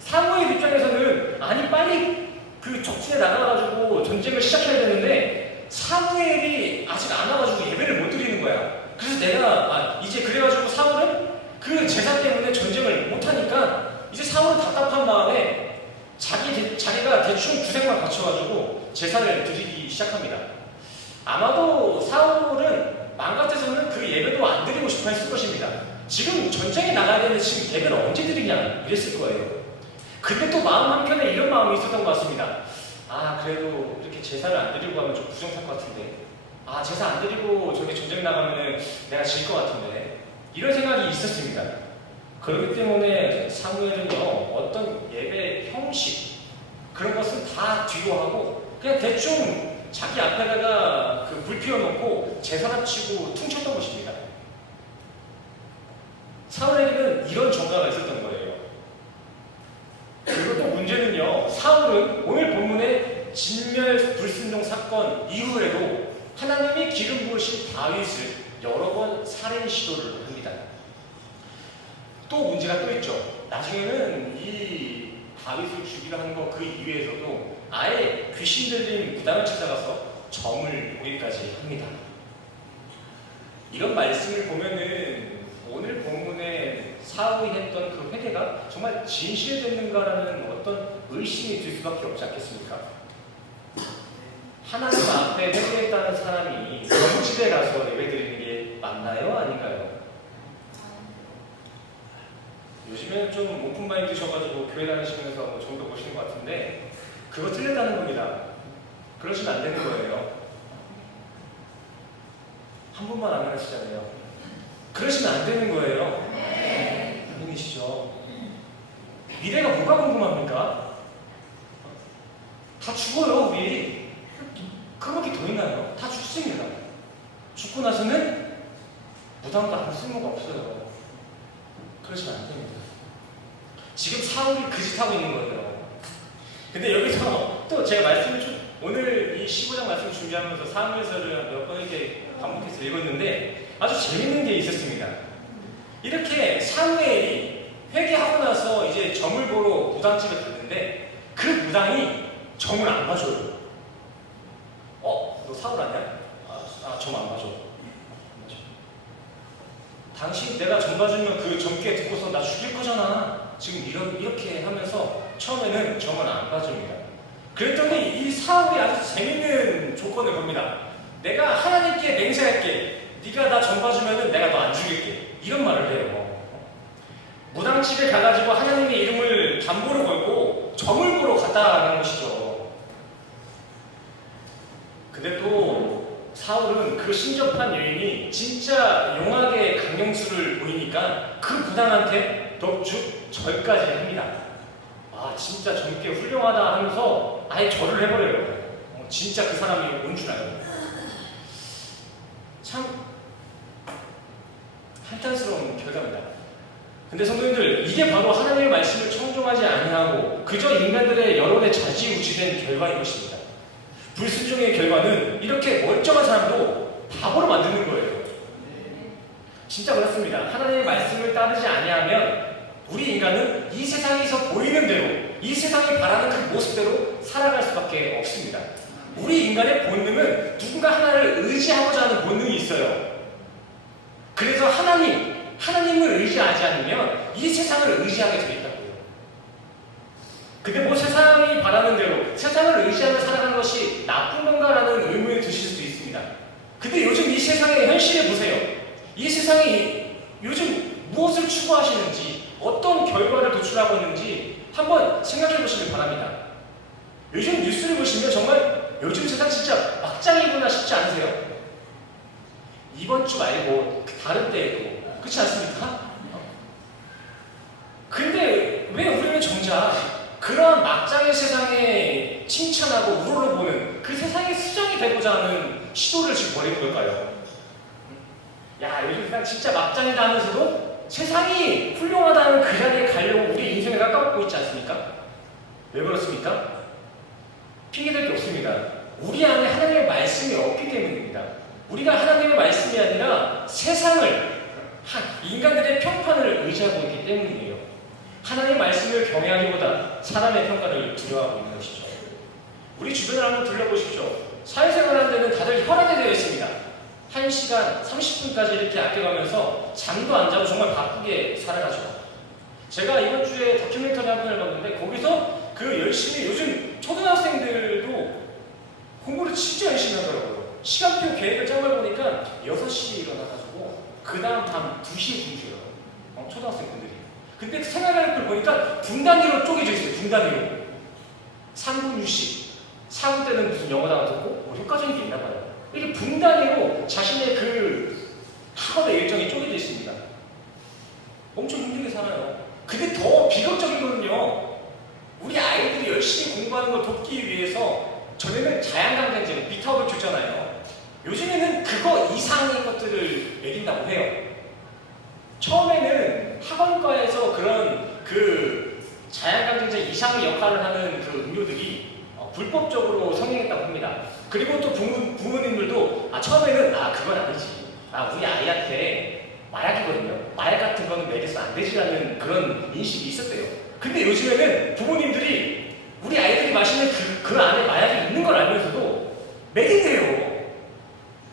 사무엘 입장에서는 아니 빨리 그 적진에 나가가지고 전쟁을 시작해야 되는데 사무엘이 아직 안 와가지고 예배를 못 드리는 거야. 그래서 내가 이제 그래가지고 사울은 그 제사 때문에 전쟁을 못하니까 이제 사울은 답답한 마음에 자기가 대충 구색만 갖춰가지고 제사를 드리기 시작합니다. 아마도 사울은 마음 같아서는 그 예배도 안 드리고 싶어 했을 것입니다. 지금 전쟁에 나가야 되는데 지금 예배를 언제 드리냐 이랬을 거예요. 근데 또 마음 한켠에 이런 마음이 있었던 것 같습니다. 그래도 이렇게 제사를 안 드리고 하면 좀 부정탈 것 같은데 제사 안 드리고 저기 전쟁 나가면 내가 질 것 같은데 이런 생각이 있었습니다. 그렇기 때문에 사무엘은요 어떤 예배 형식 그런 것은 다 뒤로 하고 그냥 대충 자기 앞에다가 그 불 피워놓고 제사나 치고 퉁쳤던 것입니다. 사울에게는 이런 전가가 있었던 거예요. 그리고 또 문제는요, 사울은 오늘 본문의 진멸 불순종 사건 이후에도 하나님이 기름 부으신 다윗을 여러 번 살인 시도를 합니다. 또 문제가 또 있죠. 나중에는 이 다윗을 죽이려 하는 거 그 이외에서도 아예 귀신 들린 무당을 찾아가서 점을 보기까지 합니다. 이런 말씀을 보면은 오늘 본문에 사울이 했던 그 회개가 정말 진실됐는가라는 어떤 의심이 들 수밖에 없지 않겠습니까? 하나님 앞에 회개했다는 사람이 정집에 가서 예배드리는 게 맞나요? 아닌가요? 요즘에는 좀 오픈마인드 셔가지고 교회 다니시면서 뭐 정도 보시는 것 같은데 그거 틀렸다는 겁니다. 그러시면 안 되는 거예요. 한 분만 안 하시잖아요. 그러시면 안 되는 거예요. 안 보이시죠? 미래가 뭐가 궁금합니까? 다 죽어요, 우리. 그렇게 더 있나요? 다 죽습니다. 죽고 나서는 무당도 아무 쓸모가 없어요. 그러시면 안 됩니다. 지금 사울이 그 짓 하고 있는 거예요. 근데 여기서 또 제가 오늘 이 15장 말씀 준비하면서 사무엘서를 몇 번 이렇게 반복해서 읽었는데 아주 재밌는 게 있었습니다. 이렇게 사무엘이 회개하고 나서 이제 점을 보러 무당집에 갔는데 그 무당이 점을 안 봐줘요. 너 사울 아니야? 점 안 봐줘. 당신 내가 점 봐주면 그 점괘 듣고서 나 죽일 거잖아. 지금 이렇게 하면서 처음에는 점을 안 봐줍니다. 그랬더니 이 사울이 아주 재밌는 조건을 겁니다. 내가 하나님께 맹세할게. 네가 나 점 봐주면은 내가 너 안 죽일게. 이런 말을 해요. 무당집에 가가지고 하나님의 이름을 담보로 걸고 점을 보러 갔다라는 것이죠. 근데 또 사울은 그 신접한 여인이 진짜 용하게 강령수를 보이니까 그 무당한테 넙죽 절까지 합니다. 진짜 젊게 훌륭하다 하면서 아예 절을 해버려요. 진짜 그 사람이 온 줄 알고. 참 한탄스러운 결과입니다. 근데 성도님들, 이게 바로 하나님의 말씀을 청종하지 아니하고 그저 인간들의 여론에 좌지우지된 결과인 것입니다. 불순종의 결과는 이렇게 멀쩡한 사람도 바보로 만드는 거예요. 진짜 그렇습니다. 하나님의 말씀을 따르지 아니하면 우리 인간은 이 세상에서 보이는 대로, 이 세상이 바라는 그 모습대로 살아갈 수밖에 없습니다. 우리 인간의 본능은 누군가 하나를 의지하고자 하는 본능이 있어요. 그래서 하나님을 의지하지 않으면 이 세상을 의지하게 되어 있다고요. 근데 뭐 세상이 바라는 대로 세상을 의지하며 살아가는 것이 나쁜 건가라는 의문이 드실 수도 있습니다. 근데 요즘 이 세상의 현실을 보세요. 이 세상이 요즘 무엇을 추구하시는지, 어떤 결과를 도출하고 있는지 한번 생각해 보시길 바랍니다. 요즘 뉴스를 보시면 정말 요즘 세상 진짜 막장이구나 싶지 않으세요? 이번 주 말고 다른 때에도. 그렇지 않습니까? 근데 왜 우리는 정작 그런 막장의 세상에 칭찬하고 우러러보는 그 세상의 수장이 되고자 하는 시도를 지금 벌이는 걸까요? 야, 요즘 세상 진짜 막장이다 하면서도 세상이 훌륭하다는 그 자리에 가려고 우리 인생을 깎아먹고 있지 않습니까? 왜 그렇습니까? 핑계댈 게 없습니다. 우리 안에 하나님의 말씀이 없기 때문입니다. 우리가 하나님의 말씀이 아니라 세상을, 인간들의 평판을 의지하고 있기 때문이에요. 하나님의 말씀을 경외하기보다 사람의 평가를 두려워하고 있는 것이죠. 우리 주변을 한번 둘러보십시오. 사회생활 하는 데는 다들 혈안이 되어 있습니다. 1시간 30분까지 이렇게 아껴가면서 잠도 안 자고 정말 바쁘게 살아가죠. 제가 이번 주에 다큐멘터리 한 편을 봤는데 거기서 그 열심히, 요즘 초등학생들도 공부를 진짜 열심히 하더라고요. 시간표 계획을 짜보니까 6시에 일어나가지고 그 다음 밤 2시에 주무셔요. 초등학생분들이. 근데 생활하는 걸 보니까 분 단위로 쪼개져 있어요. 분 단위로. 3분 휴식, 4분 때는 무슨 영어 단어 듣고 뭐 효과적인 게 있나 봐요. 이렇게 분 단위로 자신의 그 학업의 일정이 쪼개져 있습니다. 엄청 힘들게 살아요. 근데 더 비극적인 거는요, 우리 아이들이 열심히 공부하는 걸 돕기 위해서 전에는 자양강장제, 비타업을 줬잖아요. 요즘에는 그거 이상의 것들을 먹인다고 해요. 처음에는 학원과에서 그런 그 자양강장제 이상의 역할을 하는 그 음료들이 불법적으로 성행했다고 합니다. 그리고 또 부모님들도 처음에는 그건 아니지. 우리 아이한테 마약이거든요. 마약 같은 거는 먹여서 안 되지라는 그런 인식이 있었대요. 근데 요즘에는 부모님들이 우리 아이들이 마시는 그 안에 마약이 있는 걸 알면서도 먹인대요.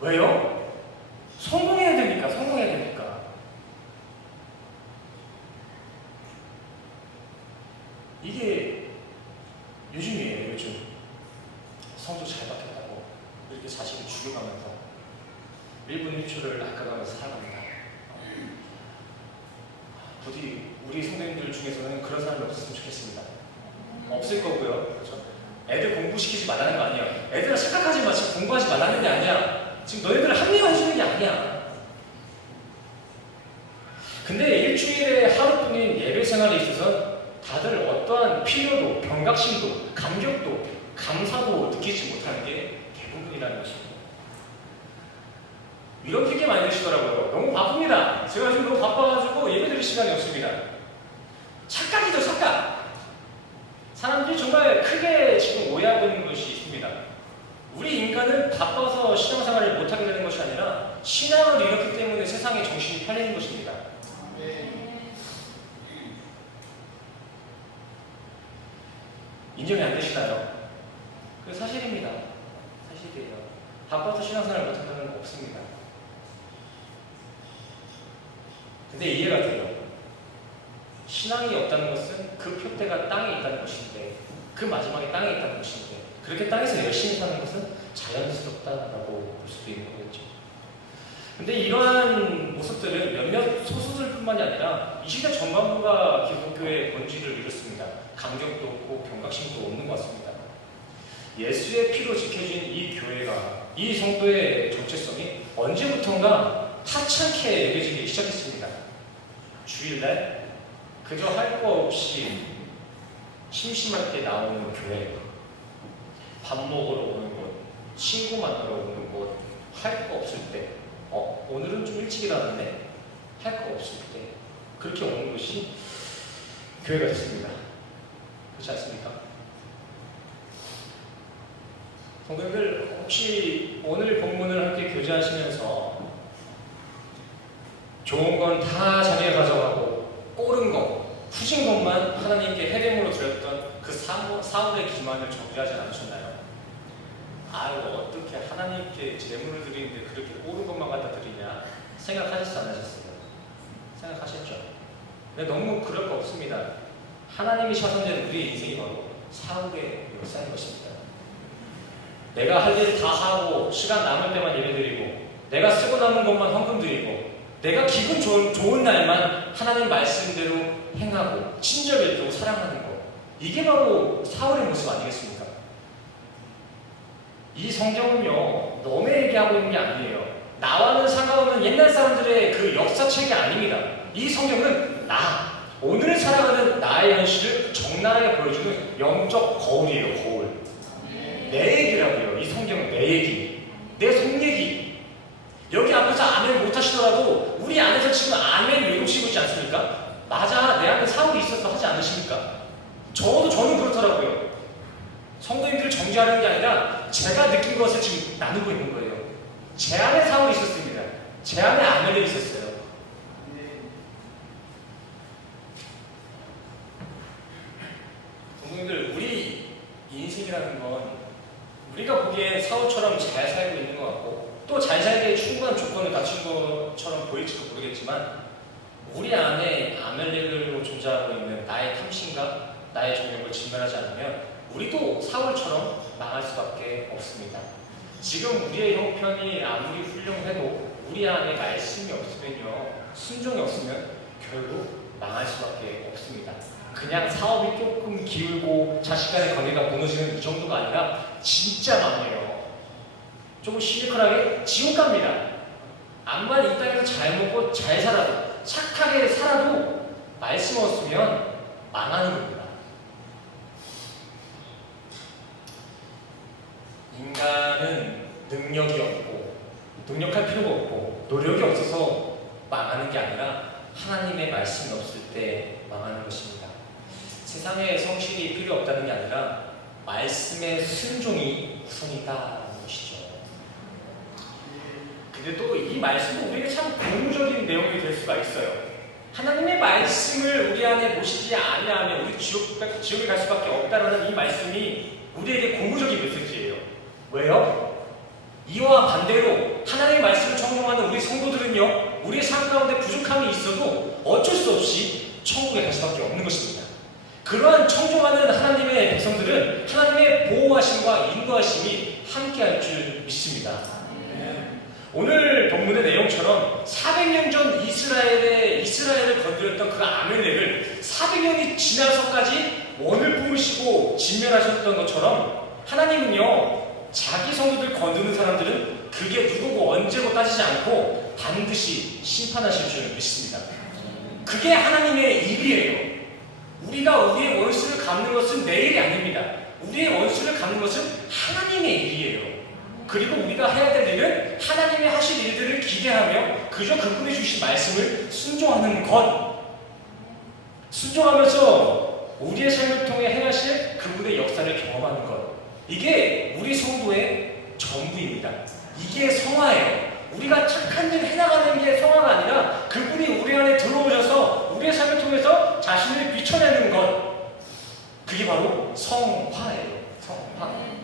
왜요? 성공해야 되니까, 성공해야 되니까. 이게 요즘이에요, 요즘. 성도 잘 받겠다고 이렇게 자신을 죽여가면서 1분 1초를 아껴가면서 살아갑니다. 부디 우리 성도님들 중에서는 그런 사람이 없었으면 좋겠습니다. 없을 거고요. 그렇죠? 애들 공부시키지 말라는 거 아니야. 애들아 착각하지 마. 지금 공부하지 말라는 게 아니야. 지금 너희들을 합리화해주는 게 아니야. 근데 일주일에 하루뿐인 예배 생활에 있어서 다들 어떠한 필요도, 경각심도, 감격도, 감사도 느끼지 못하는 게 대부분이라는 것입니다. 이런 핑계 많이 내시더라고요. 너무 바쁩니다. 제가 지금 너무 바빠가지고 예배 드릴 시간이 없습니다. 착각이죠, 착각. 사람들이 정말 크게 지금 오해하고 있는 것이 있습니다. 우리 인간은 바빠서 신앙생활을 못하게 되는 것이 아니라 신앙을 잃었기 때문에 세상에 정신이 팔리는 것입니다. 인정이 안 되시나요? 그 사실입니다. 사실이에요. 바빠서 신앙생활을 못한다는 거 없습니다. 근데 이해가 돼요. 신앙이 없다는 것은 그 표대가 땅에 있다는 것인데, 그 마지막에 땅에 있다는 것인데, 그렇게 땅에서 열심히 사는 것은 자연스럽다라고 볼 수도 있는 거겠죠. 근데 이러한 모습들은 몇몇 소수들뿐만이 아니라 이 시대 전반부가 기독교의 본질을 이뤘습니다. 감격도 없고 경각심도 없는 것 같습니다. 예수의 피로 지켜진 이 교회가, 이 성도의 정체성이 언제부턴가 하찮게 여겨지기 시작했습니다. 주일날 그저 할 거 없이 심심할 때 나오는 교회, 밥 먹으러 오는 곳, 친구 만나러 오는 곳, 할 거 없을 때, 오늘은 좀 일찍 일어났네? 할 거 없을 때 그렇게 오는 것이 교회가 됐습니다. 그렇지 않습니까? 성도님들, 혹시 오늘 본문을 함께 교제하시면서 좋은 건 다 자기가 가져가고 옳은 거, 후진 것만 하나님께 해됨으로 드렸던 그 사울의 기만을 정죄하지 않으셨나요? 어떻게 하나님께 제물을 드리는데 그렇게 옳은 것만 갖다 드리냐 생각하셨어, 안 하셨어요? 생각하셨죠? 근데 너무 그럴 거 없습니다. 하나님이 샤선된 우리의 인생이 바로 사울의 역사인 것입니다. 내가 할 일 다 하고 시간 남을 때만 예배드리고, 내가 쓰고 남은 것만 헌금 드리고, 내가 기분 좋은 날만 하나님 말씀대로 행하고 친절 베풀고 사랑하는 것, 이게 바로 사울의 모습 아니겠습니까? 이 성경은요, 너네 얘기하고 있는 게 아니에요. 나와는 상관없는 옛날 사람들의 그 역사책이 아닙니다. 이 성경은 오늘 살아가는 나의 현실을 적나라하게 보여주는 영적 거울이에요. 거울. 내 얘기라고요. 이 성경은 내 얘기, 내 속 얘기. 여기 앞에서 아멘 못하시더라도 우리 안에서 지금 아멘 외우시고 있지 않습니까? 맞아, 내 안에 사울이 있어서 하지 않으십니까? 저는 그렇더라고요. 성도님들을 정죄하는 게 아니라 제가 느낀 것을 지금 나누고 있는 거예요. 제 안에 사울이 있었습니다. 제 안에 아멘이 있었어요. 성도님들, 우리 인생이라는 건 우리가 보기엔 사울처럼 잘 살고 있는 것 같고 또 잘 살기에 충분한 조건을 갖춘 것처럼 보일지도 모르겠지만 우리 안에 아멜렉으로 존재하고 있는 나의 탐심과 나의 정욕을 진멸하지 않으면 우리도 사울처럼 망할 수밖에 없습니다. 지금 우리의 형편이 아무리 훌륭해도 우리 안에 말씀이 없으면요, 순종이 없으면 결국 망할 수밖에 없습니다. 그냥 사업이 조금 기울고 자식 간의 관계가 무너지는 이 정도가 아니라 진짜 망해요. 조금 시니컬하게 지옥 갑니다. 암만 이 땅에서 잘 먹고 잘 살아도 착하게 살아도 말씀 없으면 망하는 겁니다. 인간은 능력이 없고 능력할 필요가 없고 노력이 없어서 망하는 게 아니라 하나님의 말씀이 없을 때 망하는 것입니다. 세상에 성실이 필요 없다는 게 아니라 말씀의 순종이 우선이다라는 것이죠. 근데 또 이 말씀도 우리에게 참 고무적인 내용이 될 수가 있어요. 하나님의 말씀을 우리 안에 모시지 아니하면 우리 지옥에 갈 수밖에 없다라는 이 말씀이 우리에게 고무적인 메시지예요. 왜요? 이와 반대로 하나님의 말씀을 청종하는 우리 성도들은요, 우리의 삶 가운데 부족함이 있어도 어쩔 수 없이 천국에 갈 수밖에 없는 것입니다. 그러한 청종하는 하나님의 백성들은 하나님의 보호하심과 인도하심이 함께할 줄 믿습니다. 오늘 본문의 내용처럼 400년 전 이스라엘을 건드렸던 그 아멜렉을 400년이 지나서까지 원을 뿜으시고 진멸하셨던 것처럼 하나님은요, 자기 성도들 건드는 사람들은 그게 누구고 언제고 따지지 않고 반드시 심판하실 줄 믿습니다. 그게 하나님의 일이에요. 우리가 우리의 원수를 갚는 것은 내 일이 아닙니다. 우리의 원수를 갚는 것은 하나님의 일이에요. 그리고 우리가 해야 될 일은 하나님의 하실 일들을 기대하며 그저 그분이 주신 말씀을 순종하는 것. 순종하면서 우리의 삶을 통해 행하실 그분의 역사를 경험하는 것. 이게 우리 성도의 전부입니다. 이게 성화예요. 우리가 착한 일 해나가는 게 성화가 아니라 그분이 우리 안에 들어오셔서 우리의 삶을 통해서 자신을 비춰내는 것. 그게 바로 성화예요. 성화.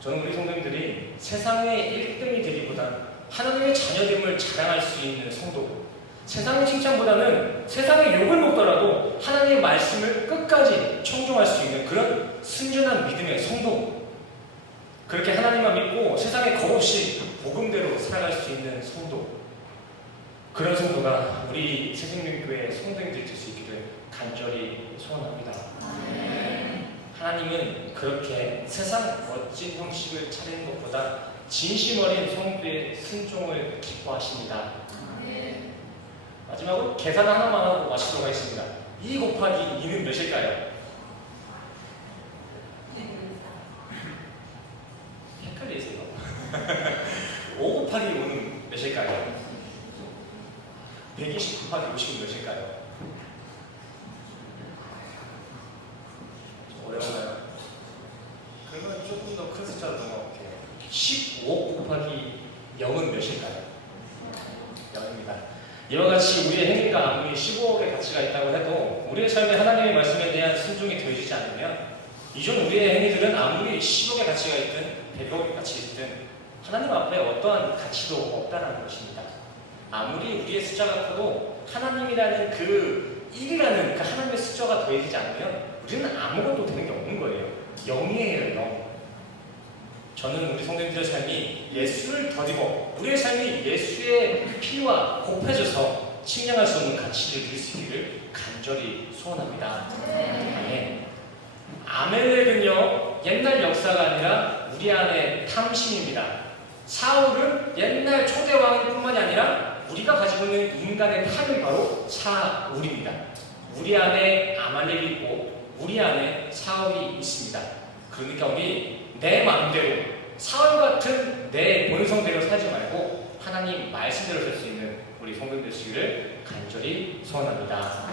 저는 우리 성도님들이 세상의 1등이 되기보단 하나님의 자녀됨을 자랑할 수 있는 성도, 세상의 칭찬보다는 세상의 욕을 먹더라도 하나님의 말씀을 끝까지 청종할 수 있는 그런 순전한 믿음의 성도, 그렇게 하나님만 믿고 세상에 겁없이 복음대로 살아갈 수 있는 성도, 그런 성도가 우리 새생명교회 성도님들이 될 수 있기를 간절히 소원합니다. 하나님은 그렇게 세상 멋진 형식을 차리는 것보다 진심 어린 성도의 순종을 기뻐하십니다. 마지막으로 계산 하나만 하고 마치도록 하겠습니다. 2 곱하기 2는 몇일까요? 헷갈리세요? 5 곱하기 5는 몇일까요? 120 곱하기 50은 몇일까요? 어려운가요? 그러면 조금 더 큰 숫자로 넘어갈게요. 15 곱하기 0은 몇일까요? 0입니다. 이와 같이 우리의 행위가 아무리 15억의 가치가 있다고 해도 우리의 삶에 하나님의 말씀에 대한 순종이 되어지지 않으면 이전 우리의 행위들은 아무리 10억의 가치가 있든 100억의 가치가 있든 하나님 앞에 어떠한 가치도 없다는 것입니다. 아무리 우리의 숫자가 커도 하나님이라는 그 1이라는 그 하나님의 숫자가 더해지지 않으면 우리는 아무것도 되는 게 없는 거예요. 0이에요, 0. 저는 우리 성도님들의 삶이 예수를 더디고 우리의 삶이 예수의 피와 곱해져서 측량할 수 없는 가치를 누릴 수 있기를 간절히 소원합니다. 아멘. 아멜렉은요, 옛날 역사가 아니라 우리 안의 탐심입니다. 사울은 옛날 초대 왕뿐만이 아니라 우리가 가지고 있는 인간의 탐이 바로 사울입니다. 우리 안에 아말렉이 있고 우리 안에 사울이 있습니다. 그러니까 우리 내 마음대로 사울 같은 내 본성대로 살지 말고 하나님 말씀대로 살 수 있는 우리 성도 되시기를 간절히 소원합니다.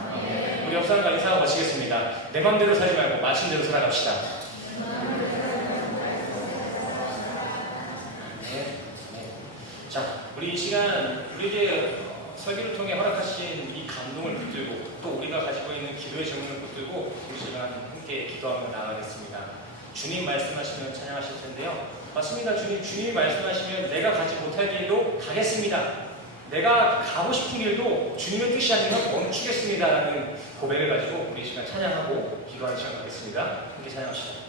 우리 옆 사람과 인사하고 마치겠습니다. 내 마음대로 살지 말고 말씀대로 살아갑시다. 자, 우리 이 시간 우리에게 설교를 통해 허락하신 이 감동을 붙들고 또 우리가 가지고 있는 기도의 제목을 붙들고 이 시간 함께 기도하며 나아가겠습니다. 주님 말씀하시면 찬양하실 텐데요. 맞습니다. 주님이 말씀하시면 내가 가지 못할 길로 가겠습니다. 내가 가고 싶은 길도 주님의 뜻이 아니면 멈추겠습니다. 라는 고백을 가지고 우리 이 시간 찬양하고 기도하는 시간 가겠습니다. 함께 찬양합시다.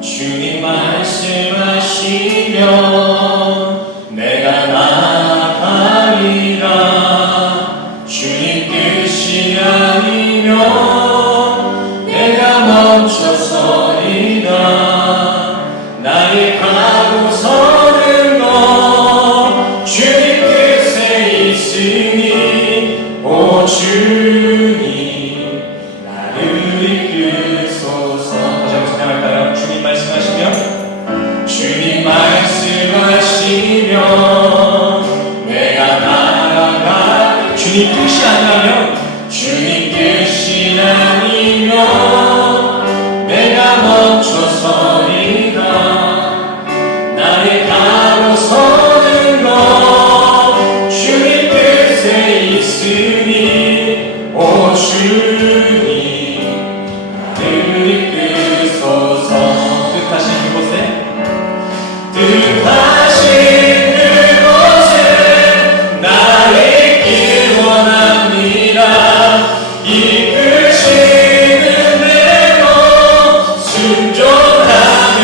주님 말씀하시면 내가 나아가리라. 주님 뜻이 아니면 내가 멈춰서리라. 나의 가고 서는 것 주님 뜻에 있으니 오 주님 나를 이끄소서. 다시 한번 찬양할까요? 주님 말씀하시면 주님 말씀하시면 내가 나아가. 주님 뜻이 아니라면 주님 뜻이 아니면 내가 멈춰서리라. 나의 가로 서는 것 주님 뜻에 있으니 오 주님 나를 이끄소서. 뜻하신 그곳에 나의 길 원합니다. 이끄시는 대로 순종하리.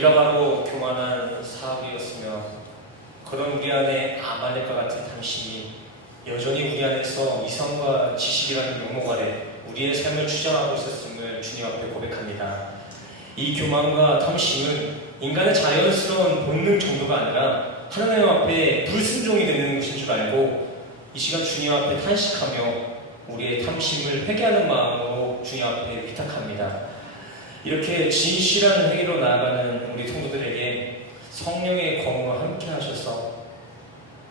우리가 바로 교만한 사울이었으며 그런 우리 안에 아말렉과 같은 탐심이 여전히 우리 안에서 이성과 지식이라는 명목 아래 우리의 삶을 주장하고 있었음을 주님 앞에 고백합니다. 이 교만과 탐심은 인간의 자연스러운 본능 정도가 아니라 하나님 앞에 불순종이 되는 것인 줄 알고 이 시간 주님 앞에 탄식하며 우리의 탐심을 회개하는 마음으로 주님 앞에 위탁합니다. 이렇게 진실한 회개로 나아가는 우리 성도들에게 성령의 검과 함께 하셔서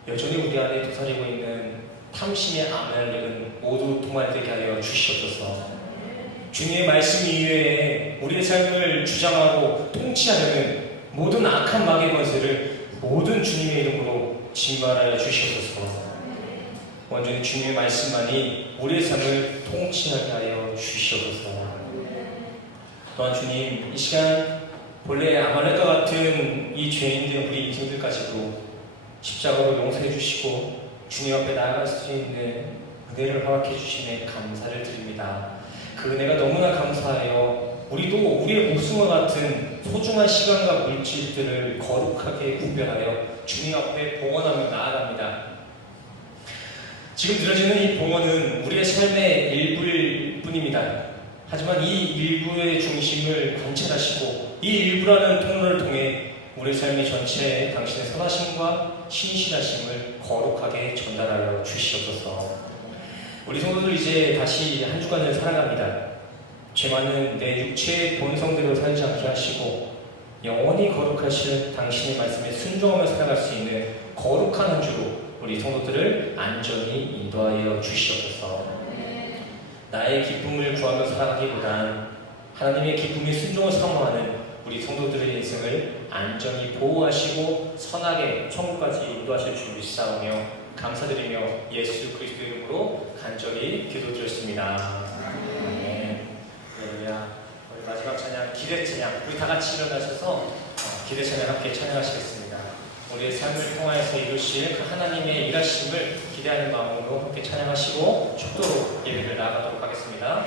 여전히 우리 안에 도사리고 있는 탐심의 아말렉은 모두 도말되게 하여 주시옵소서. 주님의 말씀 이외에 우리의 삶을 주장하고 통치하려는 모든 악한 마귀의 권세를 모든 주님의 이름으로 진발하여 주시옵소서. 완전히 주님의 말씀만이 우리의 삶을 통치하게 하여 주시옵소서. 또한 주님, 이 시간 본래 아말렉과 같은 이 죄인된 우리 인생들까지도 십자가로 용서해 주시고 주님 앞에 나아갈 수 있는 은혜를 허락해 주심에 감사를 드립니다. 그 은혜가 너무나 감사하여 우리도 우리의 목숨과 같은 소중한 시간과 물질들을 거룩하게 구별하여 주님 앞에 봉헌하며 나아갑니다. 지금 들어지는 이 봉헌은 우리의 삶의 일부일 뿐입니다. 하지만 이 일부의 중심을 관찰하시고 이 일부라는 통로를 통해 우리 삶의 전체에 당신의 선하심과 신실하심을 거룩하게 전달하여 주시옵소서. 우리 성도들 이제 다시 한 주간을 살아갑니다. 죄 많은 내 육체의 본성대로 살지 않게 하시고 영원히 거룩하실 당신의 말씀에 순종하며 살아갈 수 있는 거룩한 한 주로 우리 성도들을 안전히 인도하여 주시옵소서. 나의 기쁨을 구하며 살아가기보단 하나님의 기쁨에 순종을 사모하는 우리 성도들의 인생을 안전히 보호하시고 선하게 천국까지 인도하실 줄 믿사오며 감사드리며 예수 그리스도 이름으로 간절히 기도드렸습니다. 아멘. 할렐루야. 우리 마지막 찬양 기대 찬양, 우리 다 같이 일어나셔서 기대 찬양 함께 찬양하시겠습니다. 우리의 삶을 통하여서 이루실 그 하나님의 일하심을 기대하는 마음으로 함께 찬양하시고 축도로 예배를 나아가도록 하겠습니다.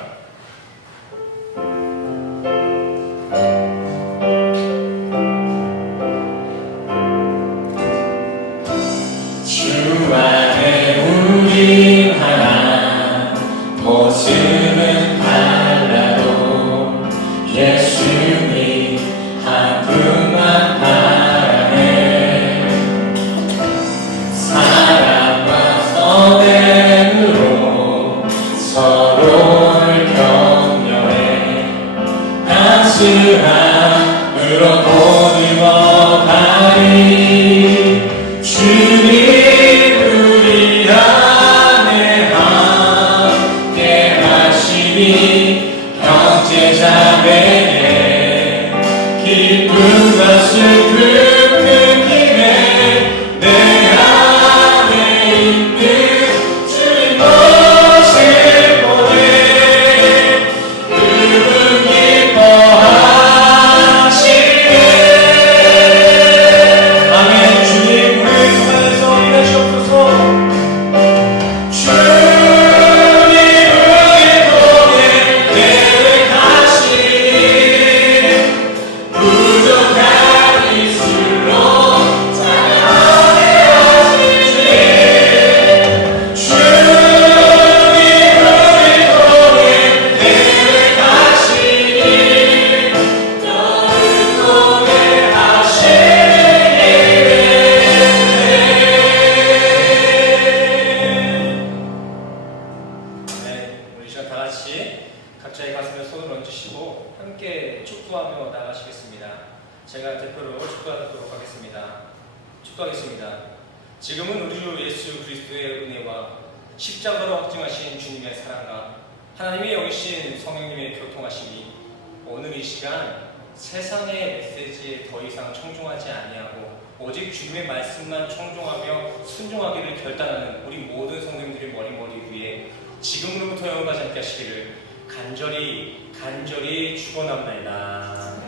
주 안에 우리 하나 모습은 달라도 예수님 한 분만 바라네. 사랑과 선행으로 서로를 격려해 단순함으로 보듬어 가리. 주님 우리 안에 함께 하시니 형제자매의 기쁨과 슬픔 느끼네. 내 안에 있는 주님 모습 보네. 그분 기뻐하시네. 아멘. 주님 우리의 손안에서 일하시옵소서. 주님 우리 통해 계획하시니 부족한 입술로 찬양하게 하시니. 주님 우리 통해 계획하시니 너를 통해 하시니. 네, 우리 시간 다 같이 각자의 가슴에 손을 얹으시고 함께 축도하며 나가시겠습니다. 제가 대표로 축도하도록 하겠습니다. 축도하겠습니다. 지금은 우리 주 예수 그리스도의 은혜와 십자가로 확증하신 주님의 사랑과 하나님이 여기신 성령님의 교통하심이 오늘 이 시간 세상의 메시지에 더 이상 청종하지 아니하고 오직 주님의 말씀만 청종하며 순종하기를 결단하는 우리 모든 성도님들의 머리 위에 지금으로부터 영원까지 함께 하시기를 간절히 축원합니다.